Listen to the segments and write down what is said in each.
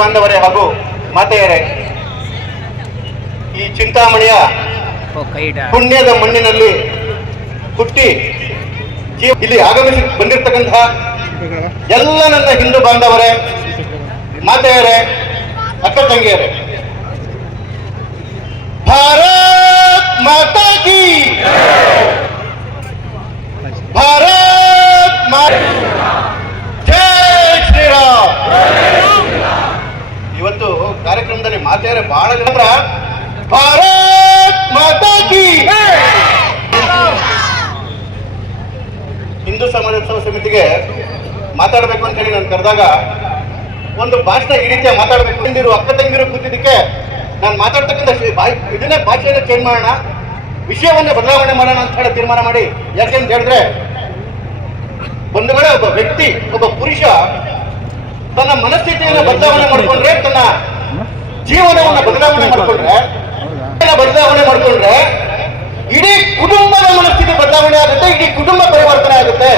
ಬಾಂಧವರೇ ಹಾಗೂ ಮಾತೆಯರೇ, ಈ ಚಿಂತಾಮಣಿಯ ಪುಣ್ಯದ ಮಣ್ಣಿನಲ್ಲಿ ಹುಟ್ಟಿ ಇಲ್ಲಿ ಆಗಮಿಸಿ ಬಂದಿರತಕ್ಕಂತಹ ಎಲ್ಲ ನನ್ನ ಹಿಂದೂ ಬಾಂಧವರೇ, ಮಾತೆಯರೇ, ಅಕ್ಕ ತಂಗಿಯರೇ, ಭಾರತ್ ಮಾತಾ ಕಿ ಭಾರತ್ ಮಾತಾ ಜೈ ಶ್ರೀರಾಮ್. ಇವತ್ತು ಕಾರ್ಯಕ್ರಮದಲ್ಲಿ ಮಾತೆಯರೇ ಬಹಳ ಜನ ಭಾರತ್ ಮಾತಾ ಕಿ. ಹಿಂದೂ ಸಮಾಜೋತ್ಸವ ಸಮಿತಿಗೆ ಮಾತಾಡಬೇಕು ಅಂತ ಹೇಳಿ ನಾನು ಕರೆದಾಗ ಒಂದು ಭಾಷಣ ಈ ರೀತಿಯ ಮಾತಾಡಬೇಕು ಅಂದಿರು ಅಕ್ಕ ತಂಗಿರು ಕೂತಿದ್ದಕ್ಕೆ ನಾನು ಮಾತಾಡ್ತಕ್ಕಂಥ ಇದನ್ನೇ ಭಾಷೆಯನ್ನು ಚೇಂಜ್ ಮಾಡೋಣ, ವಿಷಯವನ್ನೇ ಬದಲಾವಣೆ ಮಾಡೋಣ ಅಂತ ಹೇಳಿ ತೀರ್ಮಾನ ಮಾಡಿ. ಯಾಕೆಂತ ಹೇಳಿದ್ರೆ, ಒಂದು ವೇಳೆ ಒಬ್ಬ ವ್ಯಕ್ತಿ, ಒಬ್ಬ ಪುರುಷ ತನ್ನ ಮನಸ್ಥಿತಿಯನ್ನು ಬದಲಾವಣೆ ಮಾಡಿಕೊಂಡ್ರೆ, ತನ್ನ ಜೀವನವನ್ನು ಬದಲಾವಣೆ ಮಾಡಿಕೊಂಡ್ರೆ ಇಡೀ ಕುಟುಂಬದ ಮನಸ್ಥಿತಿ ಬದಲಾವಣೆ ಆಗುತ್ತೆ, ಇಡೀ ಕುಟುಂಬ ಪರಿವರ್ತನೆ ಆಗುತ್ತೆ.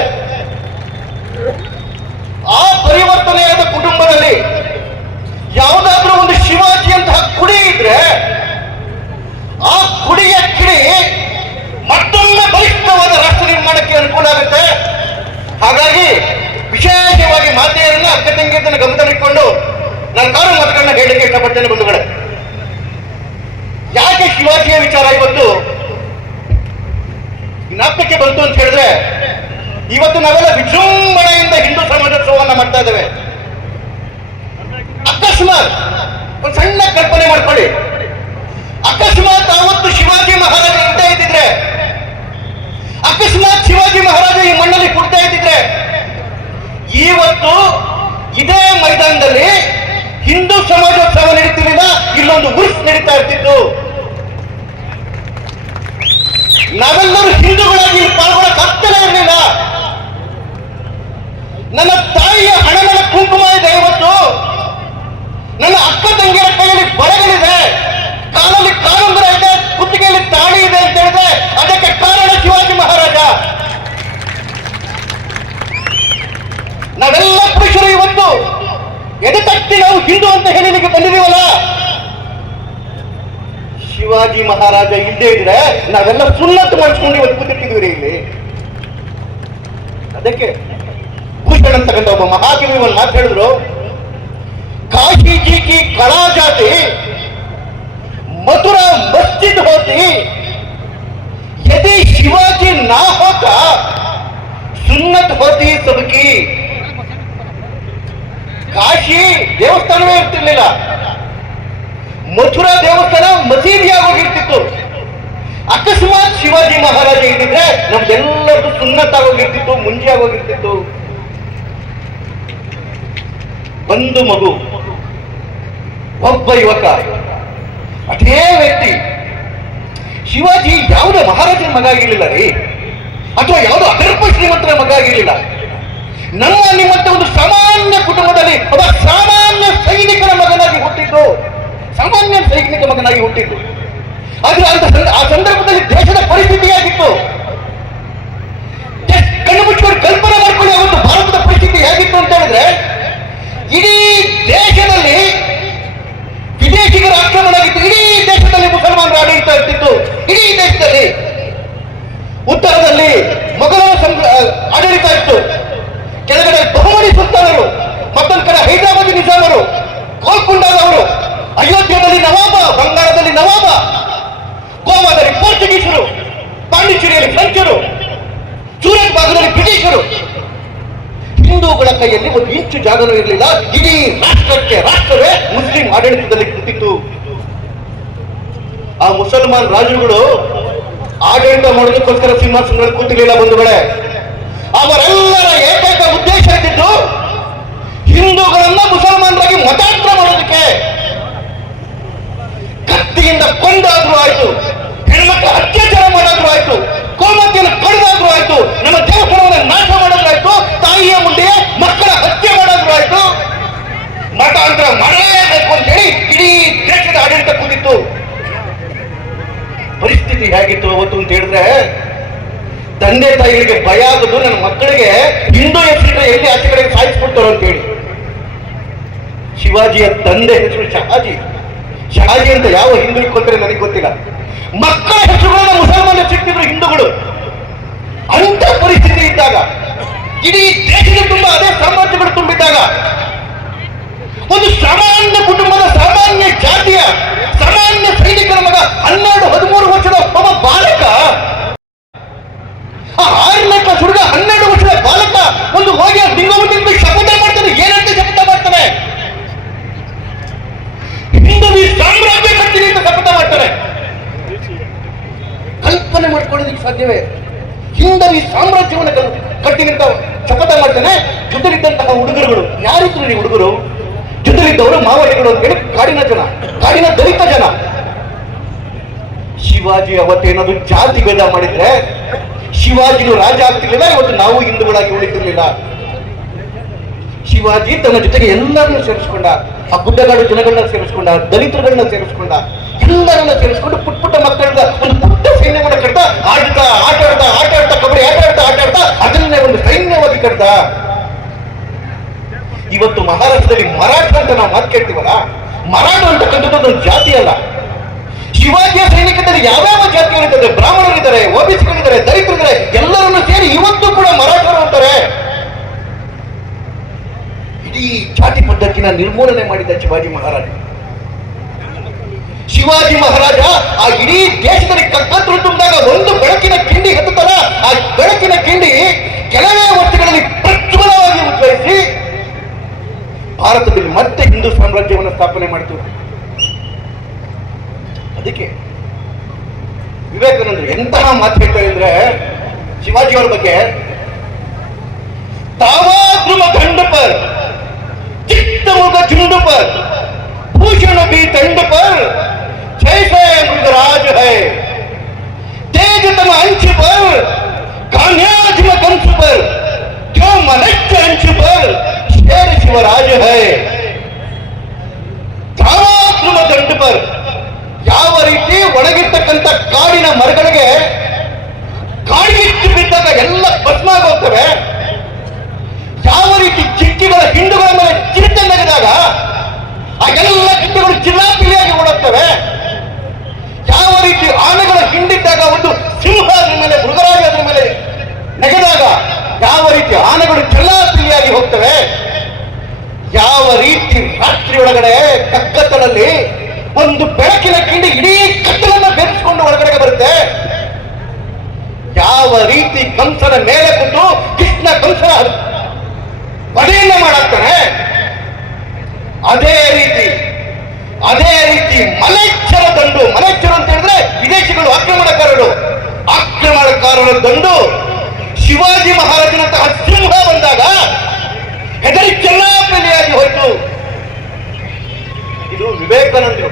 ಆ ಪರಿವರ್ತನೆಯಾದ ಕುಟುಂಬದಲ್ಲಿ ಯಾವುದಾದ್ರೂ ಒಂದು ಶಿವಾಜಿಯಂತಹ ಕುಡಿ ಇದ್ರೆ ಆ ಕುಡಿಯ ಕಿಡಿ ಮತ್ತೊಮ್ಮೆ ಬಲಿಷ್ಠವಾದ ರಾಷ್ಟ್ರ ನಿರ್ಮಾಣಕ್ಕೆ ಅನುಕೂಲ ಆಗುತ್ತೆ. ಹಾಗಾಗಿ ವಿಶೇಷವಾಗಿ ಮಾತೆಯರನ್ನ, ಅಕ್ಕ ತಂಗಿಯರನ್ನ ಗಮನದಲ್ಲಿಟ್ಕೊಂಡು ನಾನು ಕಾರು ಮಾತುಗಳನ್ನ ಹೇಳಲಿಕ್ಕೆ ಇಷ್ಟಪಡ್ತೇನೆ. ಬಂಧುಗಳೇ, ಯಾಕೆ ಶಿವಾಜಿಯ ವಿಚಾರ ಇವತ್ತು ಜ್ಞಾಪಕಕ್ಕೆ ಬಂತು ಅಂತ ಹೇಳಿದ್ರೆ, ಇವತ್ತು ನಾವೆಲ್ಲ ವಿಜೃಂಭಣೆಯಿಂದ ಹಿಂದೂ ಸಮಾಜೋತ್ಸವವನ್ನು ಮಾಡ್ತಾ ಇದ್ದೇವೆ. ಅಕಸ್ಮಾತ್ ಒಂದು ಸಣ್ಣ ಕಲ್ಪನೆ ಮಾಡ್ಕೊಳ್ಳಿ, ಅಕಸ್ಮಾತ್ ಆವತ್ತು ಶಿವಾಜಿ ಮಹಾರಾಜ ಇರ್ತಾ ಇದ್ದಿದ್ರೆ, ಅಕಸ್ಮಾತ್ ಶಿವಾಜಿ ಮಹಾರಾಜ ಈ ಮಣ್ಣಲ್ಲಿ ಕೊಡ್ತಾ ಇದ್ದಿದ್ರೆ, ಇವತ್ತು ಇದೇ ಮೈದಾನದಲ್ಲಿ ಹಿಂದೂ ಸಮಾಜೋತ್ಸವ ನಡೀತಿರ್ಲಿಲ್ಲ, ಇಲ್ಲೊಂದು ಉರ್ಸ್ ನಡೀತಾ ಇರ್ತಿತ್ತು. ನಾವೆಲ್ಲರೂ ಹಿಂದೂಗಳಾಗಿ ಪಾಲ್ಗೊಳ್ಳಕ್ ಆಗ್ತಾನೆ ಇರಲಿಲ್ಲ. ನನ್ನ ತಾಯಿಯ ಹಣಗಳ ಕುಂಕುಮ ಇದೆ ಇವತ್ತು, ನನ್ನ ಅಕ್ಕ ತಂಗಿಯರ ಕೈಯಲ್ಲಿ ಬಳೆಗಳಿದೆ, ಕಾಲಲ್ಲಿ ಕಾಲುಂಗುರ ಇದೆ, ಕುತ್ತಿಗೆಯಲ್ಲಿ ತಾಳಿ ಇದೆ ಅಂತ ಹೇಳಿದ್ರೆ ಅದಕ್ಕೆ ಕಾರಣ ಶಿವಾಜಿ ಮಹಾರಾಜ. ನಾವೆಲ್ಲ ಪುರುಷರು ಇವತ್ತು ಎದೆ ತಟ್ಟಿ ನಾವು ಹಿಂದೂ ಅಂತ ಹೇಳಲಿಕ್ಕೆ ಬಂದಿದ್ದೀವಲ್ಲ, ಶಿವಾಜಿ ಮಹಾರಾಜ ಇಲ್ಲದೆ ಇದ್ರೆ ನಾವೆಲ್ಲ ಸುನ್ನತ್ತು ಮಾಡಿಸ್ಕೊಂಡು ಇವತ್ತು ಕೂತಿರ್ತಿದ್ವಿ ಇಲ್ಲಿ. ಅದಕ್ಕೆ ಭೂಷಣ್ ಅಂತಕ್ಕಂಥ ಒಬ್ಬ ಮಹಾಕವಿ ಒಂದು ಮಾತು ಹೇಳಿದ್ರು, ಕಾಶಿ ಜಿ ಕಿ ಕಳಾ ಜಾತಿ ಮಥುರಾ ಮಸ್ಜಿದ್ ಹೋತಿ, ಯದಿ ಶಿವಾಜಿ ನಾ ಹೋತ ಸುನ್ನತ್ ಹೋತಿ ಸಬಕಿ. ಕಾಶಿ ದೇವಸ್ಥಾನವೇ ಇರ್ತಿರ್ಲಿಲ್ಲ, ಮಥುರಾ ದೇವಸ್ಥಾನ ಮಸೀದಿಯಾಗಿ ಹೋಗಿರ್ತಿತ್ತು. ಅಕಸ್ಮಾತ್ ಶಿವಾಜಿ ಮಹಾರಾಜ ಇದ್ದಿದ್ರೆ ನಮ್ದೆಲ್ಲರದು ಸುನ್ನತ್ತಾಗೋಗಿರ್ತಿತ್ತು, ಮುಂಜೆಯಾಗೋಗಿರ್ತಿತ್ತು. ಒಂದು ಮಗು, ಒಬ್ಬ ಯುವಕ, ಅದೇ ವ್ಯಕ್ತಿ. ಶಿವಾಜಿ ಯಾವುದೇ ಮಹಾರಾಜನ ಮಗ ಆಗಿರ್ಲಿಲ್ಲ ರೀ, ಅಥವಾ ಯಾವುದೋ ಅದರ್ಪ ಶ್ರೀಮಂತರ ಮಗ ಆಗಿರ್ಲಿಲ್ಲ. ನಮ್ಮ ನಿಮ್ಮಂತ ಒಂದು ಸಾಮಾನ್ಯ ಕುಟುಂಬದಲ್ಲಿ ಒಬ್ಬ ಸಾಮಾನ್ಯ ಸೈನಿಕರ ಮಗನಾಗಿ ಹುಟ್ಟಿದ್ದು, ಸಾಮಾನ್ಯ ಸೈನಿಕ ಮಗನಾಗಿ ಹುಟ್ಟಿದ್ದು. ಆದ್ರೆ ಆ ಸಂದರ್ಭದಲ್ಲಿ ದೇಶದ ಪರಿಸ್ಥಿತಿ ಆಗಿತ್ತು. ಕಣ್ಣು ಮುಚ್ಚಿಕೊಂಡು ಕಲ್ಪನೆ ಮಾಡ್ಕೊಳ್ಳಿ ಅವತ್ತು ಭಾರತದ ಪರಿಸ್ಥಿತಿ ಹೇಗಿತ್ತು ಅಂತ ಹೇಳಿದ್ರೆ, ಇಡೀ ದೇಶದಲ್ಲಿ ವಿದೇಶಿಗರ ಆಕ್ರಮಣ ಆಗಿತ್ತು, ಇಡೀ ದೇಶದಲ್ಲಿ ಮುಸಲ್ಮಾನರ ಆಡಳಿತ ಇರ್ತಿತ್ತು. ಇಡೀ ದೇಶದಲ್ಲಿ ಉತ್ತರದಲ್ಲಿ ಮೊಘಲರ ಆಡಳಿತ ಇತ್ತು, ಕೆಳಗಡೆ ಬಹುಮನಿ ಸುಲ್ತಾನರು, ಮತ್ತೊಂದು ಕಡೆ ಹೈದರಾಬಾದಿ ನಿಜಾಮರು, ಗೋಲ್ಕೊಂಡದವರು, ಅಯೋಧ್ಯೆಯಲ್ಲಿ ನವಾಬ, ಬಂಗಾಳದಲ್ಲಿ ನವಾಬ, ಗೋವಾದಲ್ಲಿ ಪೋರ್ಚುಗೀಸರು, ಪಾಂಡಿಚೇರಿಯಲ್ಲಿ ಫ್ರೆಂಚರು, ಸೂರತ್ ಭಾಗದಲ್ಲಿ ಬ್ರಿಟಿಷರು. ಹಿಂದೂಗಳ ಕೈಯಲ್ಲಿ ಒಂದು ಇಂಚು ಜಾಗನೂ ಇರಲಿಲ್ಲ. ಇಡೀ ರಾಷ್ಟ್ರವೇ ಮುಸ್ಲಿಂ ಆಡಳಿತದಲ್ಲಿ ಕೂತಿತ್ತು. ಆ ಮುಸಲ್ಮಾನ್ ರಾಜರುಗಳು ಆಡಳಿತ ಮಾಡೋದಕ್ಕೋಸ್ಕರ ಸಿಂಹಾಸನದಲ್ಲಿ ಕೂತಿರ್ಲಿಲ್ಲ ಬಂಧುಗಳೇ. ಅವರೆಲ್ಲರ ಏಕೈಕ ಉದ್ದೇಶ ಇದ್ದಿದ್ದು ಹಿಂದೂಗಳನ್ನ ಮುಸಲ್ಮಾನರಾಗಿ ಮತಾಂತರ ಮಾಡೋದಕ್ಕೆ. ಕತ್ತಿಯಿಂದ ಕೊಂದಾದ್ರೂ ಆಯ್ತು, ಹೆಣ್ಮಕ್ಳ ಅತ್ಯಾಚಾರ ಮಾಡೋದ್ರೂ ಆಯ್ತು, ಗೋಮತಿಯನ್ನು ಕಡಿದಾದ್ರೂ ಆಯ್ತು, ನಮ್ಮ ದೇವಸ್ಥಾನವನ್ನು ನಾಶ ಮಾಡೋದ್ರಾಯ್ತು, ತಾಯಿಯ ಮುಂದೆ ಮಕ್ಕಳ ಹತ್ಯೆ ಮಾಡೋದ್ರೂ ಆಯ್ತು, ಮತಾಂತರ ಮಾಡಲೇಬೇಕು ಅಂತ ಹೇಳಿ ಇಡೀ ದೇಶದ ಆಡಳಿತ ಕೂತಿತ್ತು. ಪರಿಸ್ಥಿತಿ ಹೇಗಿತ್ತು ಅವತ್ತು ಅಂತ ಹೇಳಿದ್ರೆ, ತಂದೆ ತಾಯಿಗಳಿಗೆ ಭಯ ಆಗೋದು ನನ್ನ ಮಕ್ಕಳಿಗೆ ಹಿಂದೂ ಹೆಸರಿದ್ರೆ ಎಲ್ಲಿ ಆಚೆ ಕಡೆಗೆ ಸಾಯಿಸ್ಬಿಡ್ತಾರೋ ಅಂತ ಹೇಳಿ. ಶಿವಾಜಿಯ ತಂದೆ ಹೆಸರು ಶಹಾಜಿ. ಶಹಾಜಿ ಅಂತ ಯಾವ ಹಿಂದೂ ಇಟ್ಕೊಳ್ತಾರೆ ನನಗೆ ಗೊತ್ತಿಲ್ಲ. ಮಕ್ಕಳ ಹೆಸರುಗಳನ್ನ ಮುಸಲ್ಮಾನ ಸಿಕ್ತಿದ್ರು ಹಿಂದೂಗಳು. ಅಂತ ಪರಿಸ್ಥಿತಿ ಇದ್ದಾಗ, ಇಡೀ ದೇಶದ ತುಂಬ ಅದೇ ಸಾಮ್ರಾಜ್ಯಗಳು ತುಂಬಿದ್ದಾಗ, ಒಂದು ಸಾಮಾನ್ಯ ಕುಟುಂಬದ ಸಾಮಾನ್ಯ ಜಾತಿಯ ಸಾಮಾನ್ಯ ಸೈನಿಕರ ಮಗ 12-13 ವರ್ಷದ ಒಬ್ಬ ಬಾಲಕ, ಆ 6ನೇ ಕ್ಲಾಸ್ ಹುಡುಗ 12 ವರ್ಷದ ಬಾಲಕ ಒಂದು ಹೋಗಿ ಲಿಂಗವನ್ನು ಶಪಥ ಮಾಡ್ತಾನೆ. ಏನಂತ ಶಪಥ ಮಾಡ್ತಾನೆ? ಹಿಂದೂ ಸಾಮ್ರಾಜ್ಯ ಕಟ್ತೀನಿ ಅಂತ ಶಪಥ ಮಾಡ್ತಾನೆ. ಕಲ್ಪನೆ ಮಾಡ್ಕೊಳ್ಳೋದಕ್ಕೆ ಸಾಧ್ಯವೇ? ಹಿಂದೂ ಸಾಮ್ರಾಜ್ಯವನ್ನು ಕಟ್ತೀನಿ ಅಂತ ಶಪಥ ಮಾಡ್ತಾನೆ. ಜೊತೆಲಿದ್ದಂತಹ ಹುಡುಗರುಗಳು ಯಾರಿದ್ರು? ಈ ಹುಡುಗರು ಜೊತೆಲಿದ್ದವರು ಮಾವಳಿಗಳು ಅಂತ ಹೇಳಿ ಕಾಡಿನ ಜನ, ಕಾಡಿನ ದಲಿತ ಜನ. ಶಿವಾಜಿ ಅವತ್ತೇನಾದ್ರು ಜಾತಿ ಭೇದ ಮಾಡಿದ್ರೆ ಶಿವಾಜಿನು ರಾಜ ಆಗ್ತಿರ್ಲಿಲ್ಲ, ಇವತ್ತು ನಾವು ಹಿಂದೂಗಳಾಗಿ ಉಳಿತಿರ್ಲಿಲ್ಲ. ಶಿವಾಜಿ ತನ್ನ ಜೊತೆಗೆ ಎಲ್ಲರನ್ನು ಸೇರಿಸ್ಕೊಂಡ, ಆ ಗುಡ್ಡಗಾಡು ಜನಗಳನ್ನ ಸೇರಿಸ್ಕೊಂಡ, ದಲಿತರುಗಳನ್ನ ಸೇರಿಸ್ಕೊಂಡ, ಎಲ್ಲರನ್ನ ಸೇರಿಸ್ಕೊಂಡು ಪುಟ್ಟ ಮಕ್ಕಳಿಂದ ಒಂದು ಪುಟ್ಟ ಸೈನ್ಯವನ್ನು ಕಟ್ಟ. ಆಟ ಆಡ್ತಾ ಕಬಡ್ಡಿ ಆಟ ಆಡ್ತಾ ಅದನ್ನೇ ಒಂದು ಸೈನ್ಯವಾಗಿ ಕಟ್ಟ. ಇವತ್ತು ಮಹಾರಾಷ್ಟ್ರದಲ್ಲಿ ಮರಾಠ ಅಂತ ನಾವು ಮಾತು ಕೇಳ್ತೀವಲ್ಲ, ಮರಾಠ ಅಂತಕ್ಕಂಥದ್ದು ಒಂದು ಜಾತಿ ಅಲ್ಲ. ಶಿವಾಜಿಯ ಸೈನಿಕದಲ್ಲಿ ಯಾವ್ಯಾವ ಜಾತಿಗಳಿದ್ದಾರೆ, ಬ್ರಾಹ್ಮಣರಿದ್ದಾರೆ, ಓಬಿಸಿಗಳಿದ್ದಾರೆ, ದಲಿತರಿದ್ದಾರೆ, ಎಲ್ಲರನ್ನು ಸೇರಿ ಇವತ್ತು ಕೂಡ ಮರಾಠರು ಅಂತಾರೆ. ಇಡೀ ಜಾತಿ ಪದ್ಧತಿನ ನಿರ್ಮೂಲನೆ ಮಾಡಿದ ಶಿವಾಜಿ ಮಹಾರಾಜ. ಶಿವಾಜಿ ಮಹಾರಾಜ ಆ ಇಡೀ ದೇಶದಲ್ಲಿ ಕಕ್ಕತ್ತು ತುಂಬಿದಾಗ ಒಂದು ಬೆಳಕಿನ ಕಿಂಡಿ ಹತ್ತುತ್ತಲ್ಲ, ಆ ಬೆಳಕಿನ ಕಿಂಡಿ ಕೆಲವೇ ವರ್ಷಗಳಲ್ಲಿ ಪ್ರಜ್ವಲವಾಗಿ ಉಜ್ವಲಿಸಿ ಭಾರತದಲ್ಲಿ ಮತ್ತೆ ಹಿಂದೂ ಸಾಮ್ರಾಜ್ಯವನ್ನು ಸ್ಥಾಪನೆ ಮಾಡಿತು. ಅದಕ್ಕೆ ವಿವೇಕಾನಂದರು ಎಂತಹ ಮಾತು ಹೇಳ್ತಾರೆ ಅಂದ್ರೆ ಶಿವಾಜಿಯವರ ಬಗ್ಗೆ, ತಾವಾದ್ರುಮ ದಂಡ ಪರ್ ಚಿತ್ತಮುಗ झुंड पर भूषण भी दंड पर जैसे मृगराज है तेजतम अंश पर कान्याजम कंस पर जो मनुष्य अंश पर शेर शिवराज है. ತಾವಾದ್ರುಮ ದಂಡ ಪರ್, ಯಾವ ರೀತಿ ಒಳಗಿರ್ತಕ್ಕಂಥ ಕಾಡಿನ ಮರಗಳಿಗೆ ಕಾಡಿಗಿಟ್ಟು ಬಿದ್ದಾಗ ಎಲ್ಲ ಭಸ್ಮಾಗಿ ಹೋಗ್ತವೆ, ಯಾವ ರೀತಿ ಚಿಕ್ಕಿಗಳ ಹಿಂಡುಗಳ ಮೇಲೆ ಚಿರತೆ ನೆಗೆದಾಗ ಆ ಎಲ್ಲ ಚಿಟ್ಟೆಗಳು ಚಿಲ್ಲಾಪಿಲ್ಲಿಯಾಗಿ ಓಡುತ್ತವೆ, ಯಾವ ರೀತಿ ಆನೆಗಳ ಹಿಂಡಿದ್ದಾಗ ಒಂದು ಸಿಂಹ ಅದ್ರ ಮೇಲೆ, ಮೃಗರಾಜ ಅದ್ರ ಮೇಲೆ ನೆಗೆದಾಗ ಯಾವ ರೀತಿ ಆನೆಗಳು ಚಿಲ್ಲಾಪಿಲ್ಲಿಯಾಗಿ ಹೋಗ್ತವೆ, ಯಾವ ರೀತಿ ರಾತ್ರಿ ಒಳಗಡೆ ಕಕ್ಕತ್ತಲಲ್ಲಿ ಒಂದು ಬೆಳಕಿನ ಕಿಂಡಿ ಇಡೀ ಕತ್ತಲನ್ನು ಬೆರೆಸಿಕೊಂಡು ಒಳಗಡೆಗೆ ಬರುತ್ತೆ, ಯಾವ ರೀತಿ ಕಂಸನ ಮೇಲೆ ಕೂತು ಕೃಷ್ಣ ಕಂಸನ ವಧೆಯನ್ನ ಮಾಡಾಕ್ತಾನೆ, ಅದೇ ರೀತಿ ಮಲೆಚ್ಚರ ದಂಡು. ಮಲೆಚ್ಚರ ಅಂತ ಹೇಳಿದ್ರೆ ವಿದೇಶಿಗಳು ಆಕ್ರಮಣಕಾರರ ದಂಡು ಶಿವಾಜಿ ಮಹಾರಾಜನಂತಹ ಸಿಂಹ ಬಂದಾಗ ಹೆದರಿ ಚೆಲ್ಲಾಪಿಲ್ಲಿಯಾಗಿ ಹೋಯಿತು. ಇದು ವಿವೇಕಾನಂದರು,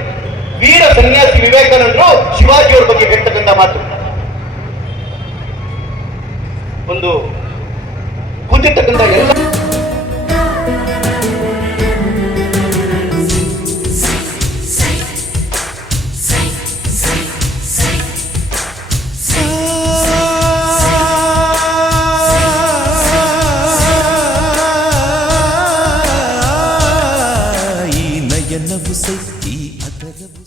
ವೀರ ಸನ್ಯಾಸಿ ವಿವೇಕಾನಂದರು ಶಿವಾಜಿಯವರ ಬಗ್ಗೆ ಹೇಳ್ತಕ್ಕಂಥ ಮಾತು. ಒಂದು ಕೂತಿರ್ತಕ್ಕಂಥ ಎಲ್ಲ ನಯನವು ಸೈ ಈ ಅದರವು